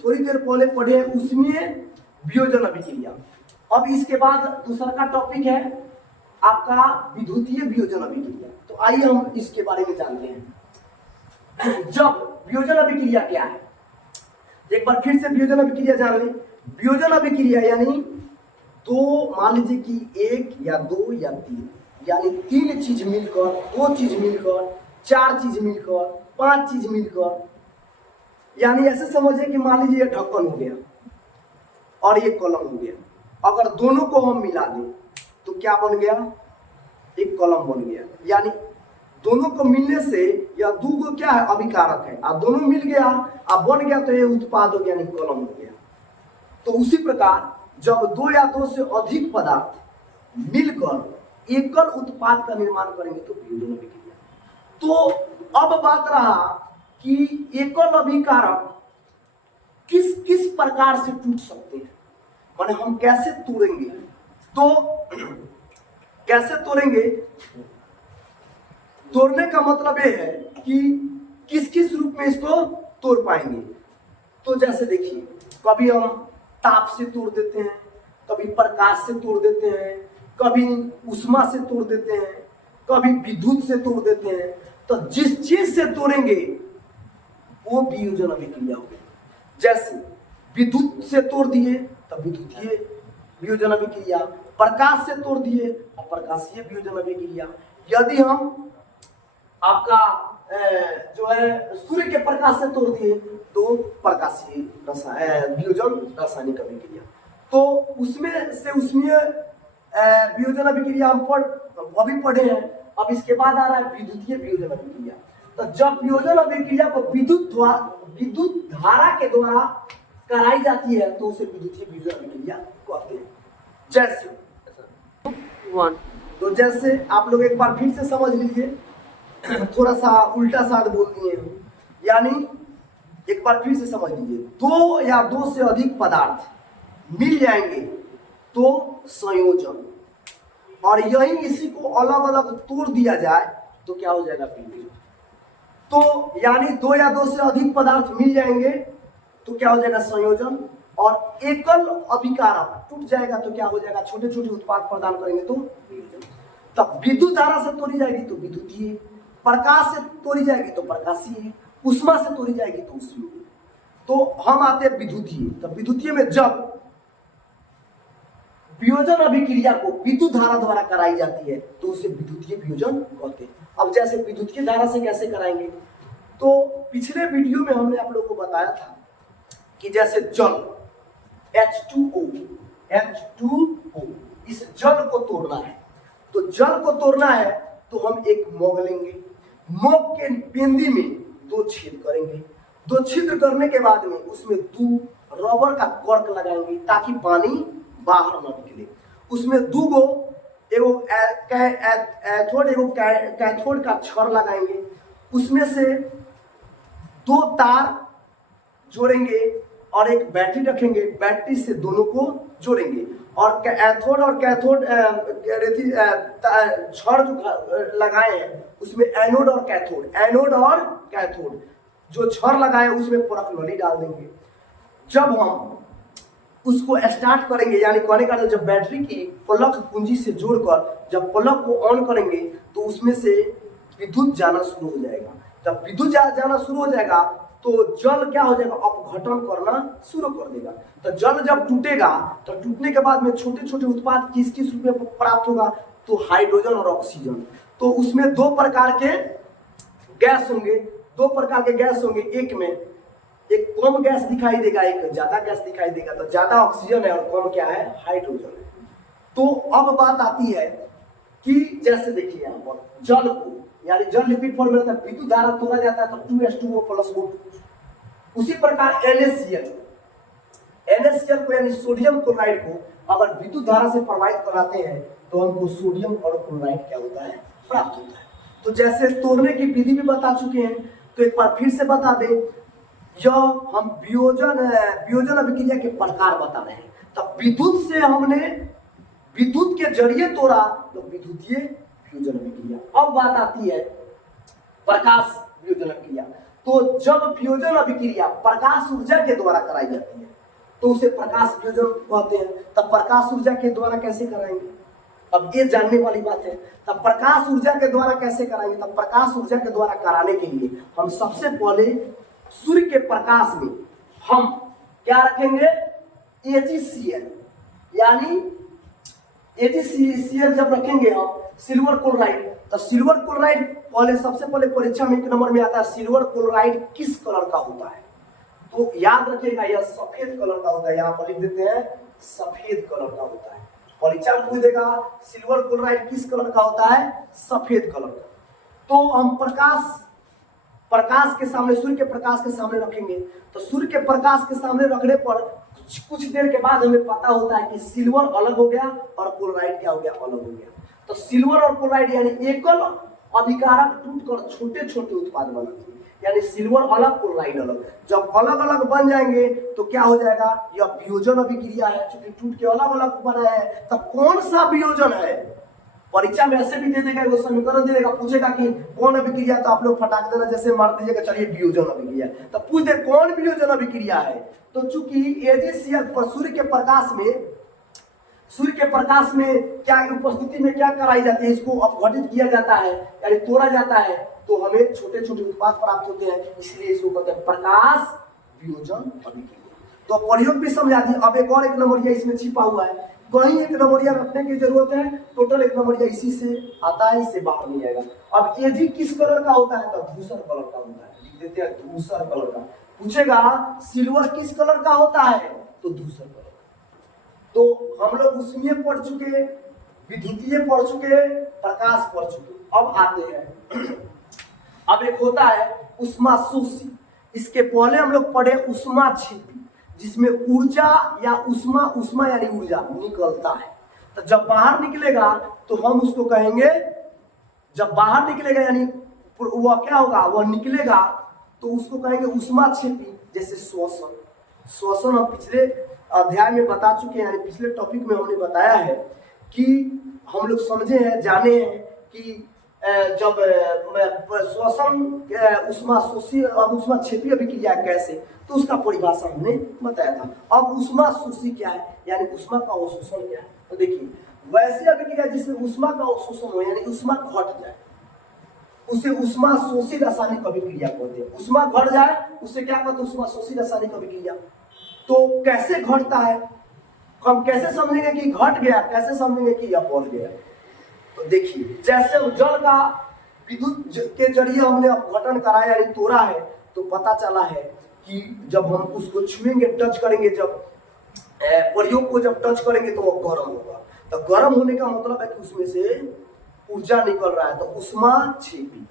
थोड़ी देर पहले पढ़े हैं उसमें वियोजन अभिक्रिया। अब इसके बाद दूसरा का टॉपिक है आपका विद्युतीय वियोजन अभिक्रिया। तो आइए हम इसके बारे में जानते हैं। जब वियोजन अभिक्रिया क्या है, एक बार फिर से वियोजन अभिक्रिया जान लें। वियोजन अभिक्रिया यानी दो, मान लीजिए कि एक या दो या तीन, यानी तीन चीज मिलकर, दो चीज मिलकर, चार चीज मिलकर, पांच चीज मिलकर, यानी ऐसे समझिए कि मान लीजिए ये ढक्कन हो गया और ये कलम हो गया। अगर दोनों को हम मिला दें तो क्या बन गया, एक कलम बन गया। यानी दोनों को मिलने से यह दो को क्या है, अभिकारक है। अब दोनों मिल गया, अब बन गया तो ये उत्पाद हो गया, यानी कलम हो गया। तो उसी प्रकार जब दो या दो से अधिक पदार्थ मिलकर एकल उत्पाद का निर्माण करेंगे तो वियोजन अभिक्रिया। तो अब बात रहा कि एकल अभिकारक किस किस प्रकार से टूट सकते हैं, माने हम कैसे तोड़ेंगे। तो कैसे तोड़ेंगे, तोड़ने का मतलब यह है कि किस किस रूप में इसको तोड़ पाएंगे। तो जैसे देखिए, कभी हम ताप से तोड़ देते हैं, कभी प्रकाश से तोड़ देते हैं, कभी उष्मा से तोड़ देते हैं, कभी विद्युत से तोड़ देते हैं। तो जिस चीज से तोड़ेंगे वो वियोजन अभिक्रिया होगी। जैसे विद्युत से तोड़ दिए तो विद्युतीय वियोजन अभिक्रिया, प्रकाश से तोड़ दिए तो प्रकाशीय वियोजन अभिक्रिया। यदि हम आपका जो है सूर्य के प्रकाश से तोड़ दिए तो प्रकाशीय वियोजन रासायनिक अभिक्रिया। तो उसमें से उसमें वियोजन अभिक्रिया हम अभी पढ़े हैं। अब इसके बाद आ रहा है विद्युतीय वियोजन अभिक्रिया। तो जब वियोजन अभिक्रिया को विद्युत धारा के द्वारा कराई जाती है तो उसे विद्युतीय वियोजन अभिक्रिया कहते हैं। जैसे तो जैसे आप लोग एक बार फिर से समझ लीजिए, थोड़ा सा उल्टा साध बोल दिए हैं, यानी एक बार फिर से समझ लीजिए, दो या दो से अधिक पदार्थ मिल जाएंगे तो संयोजन, और यही इसी को अलग अलग तोड़ दिया जाए तो क्या हो जाएगा, वियोजन। तो यानी दो या दो से अधिक पदार्थ मिल जाएंगे तो क्या हो जाएगा, संयोजन। और एकल अभिकारक टूट जाएगा तो क्या हो जाएगा, छोटे छोटे उत्पाद प्रदान करेंगे तो वियोजन। तब विद्युत धारा से तोड़ी जाएगी तो विद्युतीय, प्रकाश से तोड़ी जाएगी तो प्रकाशीय, उष्मा से तोड़ी जाएगी तो उष्मीय। तो हम आते हैं विद्युतीय। तो विद्युतीय में जब वियोजन अभिक्रिया को विद्युत धारा द्वारा कराई जाती है तो उसे विद्युतीय वियोजन कहते हैं। अब जैसे विद्युतीय धारा से कैसे कराएंगे, तो पिछले वीडियो में हमने आप लोगों को बताया था कि जैसे जल H2O, इस जल को तोड़ना है। तो जल को तोड़ना है तो हम एक मग लेंगे, मग के पेंदी में दो छेद करेंगे, दो छिद्र करने के बाद में उसमें दो रबर का कॉर्क लगाएंगे ताकि पानी बाहर न निकले। उसमें दो गो एगो एथोड एगो कैथोड का छड़ लगाएंगे, उसमें से दो तार जोड़ेंगे और एक बैटरी रखेंगे, बैटरी से दोनों को जोड़ेंगे। और एथोड और कैथोड छड़ जो लगाए हैं उसमें एनोड और कैथोड जो छड़ लगाए उसमें परख नली डाल देंगे। जब हम उसको स्टार्ट करेंगे, यानी कहने का जब बैटरी की प्लग कुंजी से जोड़कर जब प्लग को ऑन करेंगे तो उसमें से विद्युत जाना शुरू हो जाएगा। जब विद्युत जाना शुरू हो जाएगा तो जल क्या हो जाएगा, अपघटन करना शुरू कर देगा। तो जल जब टूटेगा तो टूटने के बाद में छोटे छोटे उत्पाद किस किस रूप में प्राप्त होगा, तो हाइड्रोजन और ऑक्सीजन। तो उसमें दो प्रकार के गैस होंगे, एक में एक कम गैस दिखाई देगा, एक ज्यादा गैस दिखाई देगा। तो ज्यादा ऑक्सीजन है और कम क्या है, हाइड्रोजन है। तो अब बात आती है कि जैसे देखिए यहाँ पर जल को, यानी जल लिक्विड फॉर्म में रहता है, विद्युत धारा तोड़ा जाता है तो 2H2O+O2। उसी प्रकार NaCl को यानी सोडियम क्लोराइड को अगर विद्युत धारा से प्रवाहित कराते हैं तो हमको सोडियम और क्लोराइड क्या होता है, प्राप्त होता है। तो जैसे तोड़ने की विधि भी बता चुके हैं, तो एक बार फिर से बता दें, यह हम वियोजन अभिक्रिया के प्रकार बता रहे हैं। तब विद्युत से हमने विद्युत के जरिए तोड़ा तो विद्युतीय वियोजन अभिक्रिया। अब बात आती है प्रकाश वियोजन अभिक्रिया। तो तो जब वियोजन अभिक्रिया प्रकाश ऊर्जा के द्वारा कराई जाती है तो उसे प्रकाश वियोजन कहते हैं। तब प्रकाश ऊर्जा के द्वारा कैसे कराएंगे, अब ये जानने वाली बात है। तब प्रकाश ऊर्जा के द्वारा कैसे कराएंगे, तब प्रकाश ऊर्जा के द्वारा कराने के लिए हम सबसे पहले सूर्य के प्रकाश में हम क्या रखेंगे, AgCl, यानी AgCl जब रखेंगे हम सिल्वर क्लोराइड, तो सिल्वर क्लोराइड पहले सबसे पहले परीक्षा में 1 नंबर में आता है, सिल्वर क्लोराइड किस कलर का होता है, तो याद रखिएगा यह सफेद कलर का होता है। यहाँ पर लिख देते हैं सफेद कलर का होता है। परीक्षा में पूछ देगा सिल्वर क्लोराइड किस कलर का होता है, सफेद कलर का। तो हम प्रकाश के सामने, सूर्य के प्रकाश के सामने रखेंगे, तो सूर्य के प्रकाश के सामने रखने पर कुछ देर के बाद हमें पता होता है कि सिल्वर अलग हो गया और क्लोराइड क्या हो गया, अलग हो गया। तो सिल्वर और क्लोराइड यानी एकल अभिकारक टूटकर छोटे छोटे उत्पाद बनाते हैं, यानी सिल्वर अलग क्लोराइड अलग। जब अलग अलग बन जाएंगे तो क्या हो जाएगा, यह वियोजन अभिक्रिया है, क्योंकि टूट के अलग अलग बना है। तब कौन सा वियोजन है, परीक्षा में ऐसे भी दे देगा, वो समीकरण दे देगा, पूछेगा कि कौन अभिक्रिया, तो आप लोग फटाक देना, जैसे मार दीजिएगा चलिए वियोजन अभिक्रिया, तो पूछ दे कौन वियोजन अभिक्रिया है। तो चूंकि AgCl सूर्य के प्रकाश में क्या उपस्थिति में क्या कराई जाती है, इसको अपघटित किया जाता है यानी तोड़ा जाता है, तो हमें छोटे छोटे उत्पाद प्राप्त होते हैं, इसलिए इसको कहते हैं प्रकाश वियोजन अभिक्रिया। तो प्रयोग भी समझा दी। अब एक और 1 नंबरिया इसमें छिपा हुआ है, कहीं 1 नंबरिया रखने की जरूरत है, टोटल 1 नंबरिया इसी से आता है, इससे बाहर नहीं आएगा। अब Ag किस कलर का होता है, तो धूसर कलर का होता है, लिख देते हैं धूसर कलर का। पूछेगा सिल्वर किस कलर का होता है, तो धूसर कलर। तो हम लोग उसमें पढ़ चुके, विद्युतीय पढ़ चुके, प्रकाश पढ़ चुके। अब आते हैं अब एक होता है उष्मा शोषी। इसके पहले हम लोग पढ़े उष्मा छिपी, जिसमें ऊर्जा या उष्मा यानी ऊर्जा निकलता है। तो जब बाहर निकलेगा तो हम उसको कहेंगे, जब बाहर निकलेगा यानी वह क्या होगा, वह निकलेगा तो उसको कहेंगे उष्मा छिपी। जैसे श्वसन हम पिछले अध्याय में बता चुके हैं, यानी पिछले टॉपिक में हमने बताया है कि हम लोग समझे हैं, जाने हैं कि जब श्वसन उष्मा शोषी और उष्मा क्षेपी अभिक्रिया कैसे, तो उसका परिभाषा हमने बताया था। अब उष्मा शोषी क्या है, यानी उष्मा का अवशोषण क्या है। तो देखिए वैसे अभिक्रिया जिसमें उष्मा का अवशोषण हो, यानी उष्मा घट जाए, उसे उष्मा शोषी रासायनिक अभिक्रिया कहते हैं। उष्मा घट जाए उसे क्या कहते हैं, उष्मा शोषी रासायनिक अभिक्रिया। तो कैसे घटता है, हम कैसे समझेंगे कि घट गया, कैसे समझेंगे कि यह बढ़ गया। तो देखिए जैसे जल का विद्युत के जरिए हमने अपघटन कराया यानी तोड़ा है, तो पता चला है कि जब हम उसको छुएंगे, टच करेंगे, जब प्रयोग को जब टच करेंगे तो वो गर्म होगा। तो गर्म होने का मतलब है कि उसमें से ऊर्जा निकल रहा है, तो उष्मा छिपी।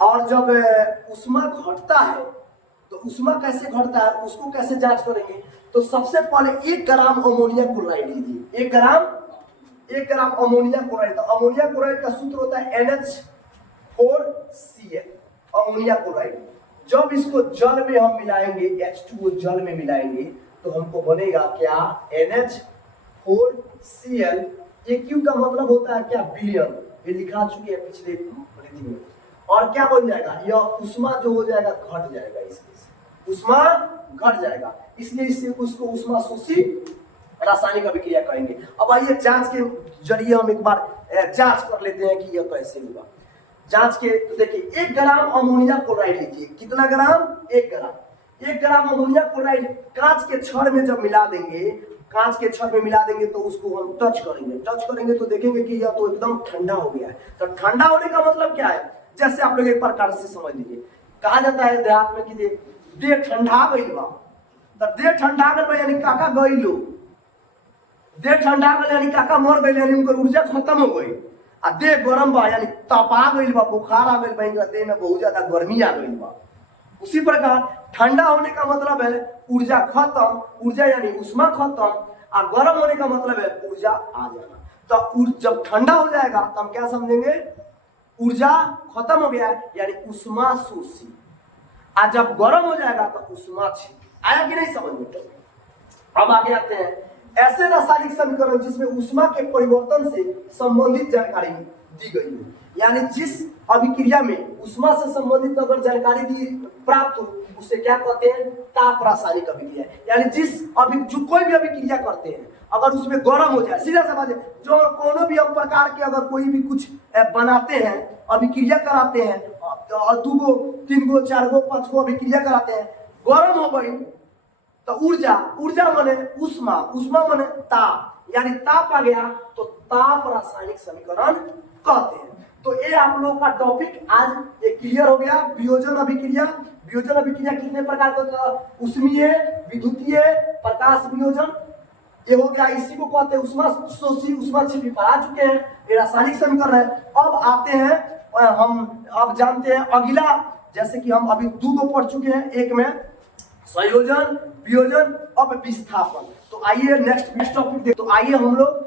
और जब उष्मा घटता है तो उष्मा कैसे घटता है, उसको कैसे जांच करेंगे। तो सबसे पहले 1 ग्राम अमोनिया क्लोराइड लीजिए, 1 ग्राम अमोनिया क्लोराइड। तो अमोनिया क्लोराइड का सूत्र होता है NH4Cl, अमोनिया क्लोराइड। जब इसको जल में हम मिलाएंगे, H2O जल में मिलाएंगे, तो हमको बनेगा क्या, NH4Cl। Q का मतलब होता है क्या, बिलियन, ये लिखा चुके हैं पिछले में। और क्या बन जाएगा, यह उष्मा जो हो जाएगा घट जाएगा, इसमें उष्मा घट जाएगा, इसलिए इससे उसको उष्मा शोषी रासायनिक अभिक्रिया कहेंगे। अब आइए जांच के जरिए हम एक बार जांच कर लेते हैं कि यह कैसे होगा। जांच के तो देखिए 1 ग्राम अमोनिया क्लोराइड लीजिए, कितना ग्राम, 1 ग्राम अमोनिया क्लोराइड कांच के छड़ में जब मिला देंगे, कांच के छड़ में मिला देंगे तो उसको हम टच करेंगे तो देखेंगे कि यह तो एकदम ठंडा हो गया है। तो ठंडा होने का मतलब क्या है, जैसे आप लोग एक प्रकार से समझ लीजिए, कहा जाता है देहात में कि देह ठंडा गइल बा, तो देह ठंडा गइल बा यानी काका गइलो, देह ठंडा गइल यानी काका मर गइल, यानी उनकर ऊर्जा खत्म हो गई। आ देह गरम बा यानी तपा गइल बा, बुखार आ गइल बा, इनका देह में बहुत ज्यादा गर्मी आ गइल बा। उसी प्रकार ठंडा होने का मतलब है ऊर्जा खत्म, ऊर्जा यानी उष्मा खत्म, और गर्म होने का मतलब है ऊर्जा आ जाना। तो जब ठंडा हो जाएगा तो हम क्या समझेंगे, ऊर्जा खत्म हो गया यानी उष्मा शोषी। आज जब गर्म हो जाएगा तो उष्मा छिपी। आया कि नहीं समझ में। अब आगे आते हैं ऐसे रासायनिक समीकरण जिसमें उष्मा के परिवर्तन से संबंधित जानकारी दी गई है, यानी जिस अभिक्रिया में उष्मा से संबंधित अगर जानकारी प्राप्त हो उसे क्या कहते हैं, ताप रासायनिक अभिक्रिया। यानी जिस अभी जो कोई भी अभिक्रिया करते हैं अगर उसमें गर्म हो जाए, सीधा सा बात है, जो कोनो भी प्रकार के अगर कोई भी कुछ बनाते हैं, अभिक्रिया कराते हैं, और 2 गो 3 गो 4 गो 5 गो अभिक्रिया कराते हैं, गर्म हो गई तो ऊर्जा, ऊर्जा माने उष्मा, उष्मा माने ताप, यानी ताप आ गया तो ताप रासायनिक समीकरण कहते हैं। तो ये आप लोगों का टॉपिक आज ये क्लियर हो गया। वियोजन अभिक्रिया, वियोजन अभिक्रिया कितने प्रकार का होता है, उष्मीय, विद्युतीय, प्रकाश वियोजन, ये हो गया। इसी को कहते हैं उष्मा शोषी, उष्मा छिपी पर आ चुके हैं, ये रासायनिक समीकरण है। अब आते हैं हम, अब जानते हैं अगला, जैसे कि हम अभी 2 को पढ़ चुके हैं, एक में संयोजन, वियोजन, अब विस्थापन। तो आइए नेक्स्ट टॉपिक देखते। तो आइए हम लोग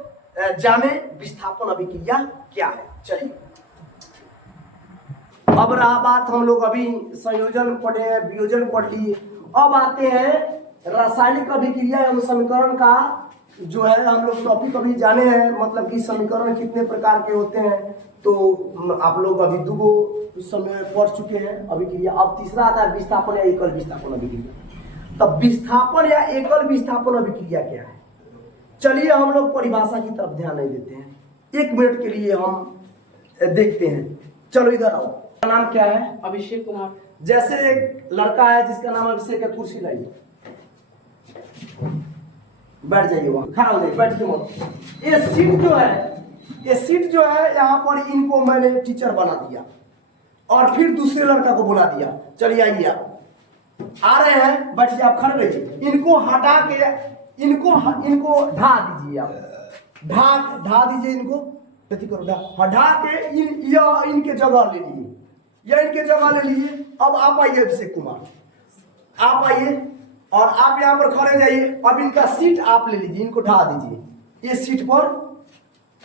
जाने विस्थापन अभिक्रिया क्या है। चलिए अब रहा बात, हम लोग अभी संयोजन पढ़े, वियोजन पढ़ लिए, अब आते हैं रासायनिक अभिक्रिया एवं समीकरण का जो है हम लोग टॉपिक अभी जाने हैं, मतलब कि समीकरण कितने प्रकार के होते हैं। तो आप लोग अभी 2 को समय पढ़ चुके हैं अभिक्रिया। अब तीसरा आता है विस्थापन या एकल विस्थापन अभिक्रिया। तब विस्थापन या एकल विस्थापन अभिक्रिया क्या है, चलिए हम लोग परिभाषा की तरफ ध्यान नहीं देते हैं, 1 मिनट के लिए हम देखते हैं। चलो इधर आओ, नाम क्या है, अभिषेक कुमार। जैसे एक लड़का है जिसका नाम अभिषेक है, कुर्सी लाइए, बैठ जाइए, वहां खड़ा हो जाइए, बैठ के मत। ये सीट जो है, ये सीट जो है यहाँ पर इनको मैंने टीचर बना दिया और फिर दूसरे लड़का को बुला दिया, चलिए आइए आप, आ रहे हैं, बैठिए, आप खड़े रहिए, इनको हटा के इनको ढा दीजिए, आप ढा दीजिए, इनको करो, ढा के इनके जगह ले लिए, या इनके जगह ले लिए। अब आप आइए अभिषेक कुमार, आप आइए और आप यहाँ पर खड़े जाइए। अब इनका सीट आप ले लीजिए, इनको ढा दीजिए, ये सीट पर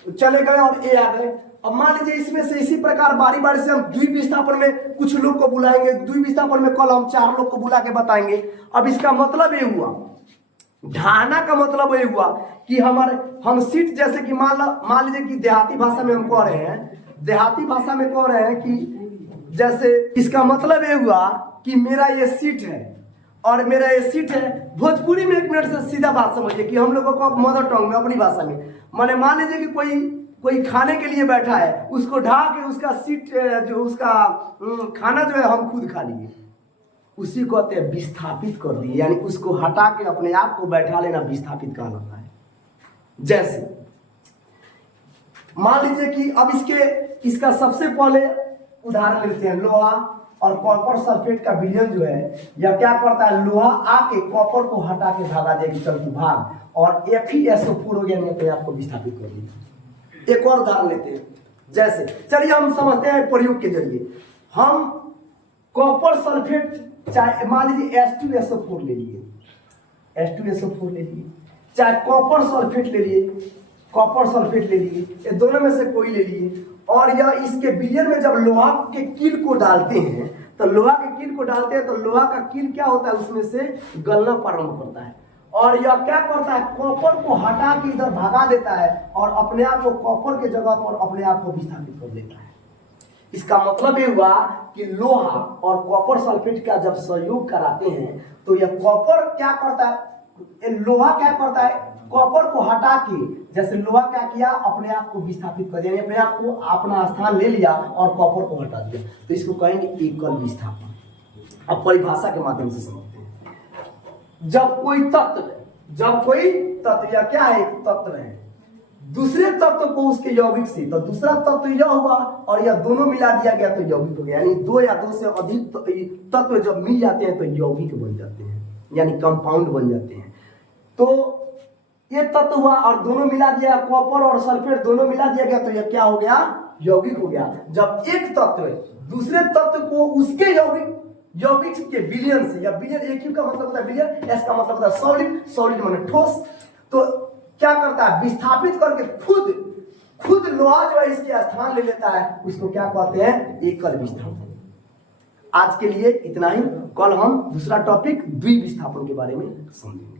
चले गए और ये आ गए। अब मान लीजिए इसमें से इसी प्रकार बारी बारी से हम द्विविस्थापन में कुछ लोग को बुलाएंगे, द्विविस्थापन में कल हम 4 लोग को बुला के बताएंगे। अब इसका मतलब ये हुआ, ढाना का मतलब ये हुआ कि हम सीट, जैसे कि मान लीजिए कि देहाती भाषा में हम कह रहे हैं, देहाती भाषा में कह रहे हैं कि जैसे इसका मतलब ये हुआ कि मेरा ये सीट है और मेरा ये सीट है। भोजपुरी में 1 मिनट से सीधा बात समझिए कि हम लोगों को मदर टंग में, अपनी भाषा में, माने मान लीजिए कि कोई खाने के लिए बैठा है, उसको ढा के उसका सीट जो उसका खाना जो है हम खुद खा लिए, उसी को कहते हैं विस्थापित कर दिए, यानी उसको हटा के अपने आप को बैठा लेना विस्थापित कहलाता है। जैसे मान लीजिए कि अब इसका सबसे पहले उदाहरण लेते हैं, लोहा और कॉपर सल्फेट का विलयन जो है, या क्या करता है, लोहा आके कॉपर को हटा के भागा देगी, चल तू भाग, और FeSO4 हो गया, अपने आप को विस्थापित कर दिया। एक और उदाहरण लेते हैं, जैसे चलिए हम समझते हैं प्रयोग के जरिए, हम कॉपर सल्फेट, चाहे मान लीजिए H2SO4 ले लिए, H2SO4 ले लिए, चाहे कॉपर सल्फेट ले लिए, कॉपर सल्फेट ले लिए, ये दोनों में से कोई ले लिए, और यह इसके विलयन में जब लोहा के कील को डालते हैं, तो लोहा के कील को डालते हैं तो लोहा का कील क्या होता है, उसमें से गलना प्रारंभ करता है, और यह क्या करता है, कॉपर को हटा के इधर भगा देता है और अपने आप को कॉपर के जगह पर अपने आप को विस्थापित कर देता है। इसका मतलब ये हुआ कि लोहा और कॉपर सल्फेट का जब संयोग कराते हैं तो यह कॉपर क्या करता है, लोहा क्या करता है, कॉपर को हटा के, जैसे लोहा क्या किया, अपने आप को विस्थापित कर दिया, अपने आप को अपना स्थान ले लिया और कॉपर को हटा दिया, तो इसको कहेंगे एकल विस्थापन। अब परिभाषा के माध्यम से समझते हैं। जब कोई तत्व या क्या है, एक तत्व है, दूसरे तत्व को उसके यौगिक से, तो दूसरा तत्व यह हुआ और यह दोनों मिला दिया गया तो यौगिक हो गया, यानी 2 या 2 से अधिक तत्व जब मिल जाते हैं तो यौगिक बन जाते हैं, यानी कंपाउंड बन जाते हैं। तो ये तत्व हुआ और दोनों मिला दिया, कॉपर और सल्फेट दोनों मिला दिया गया, तो यह क्या हो गया, यौगिक हो गया। जब एक तत्व दूसरे तत्व को उसके यौगिक के विलयन से, या विलयन एक का मतलब होता है विलयन, एस का मतलब होता है सॉलिड माने ठोस, तो क्या करता है, विस्थापित करके खुद लोहा जो है इसके स्थान ले लेता है, उसको क्या कहते हैं, एकल विस्थापन। आज के लिए इतना ही, कल हम दूसरा टॉपिक द्विविस्थापन के बारे में समझेंगे।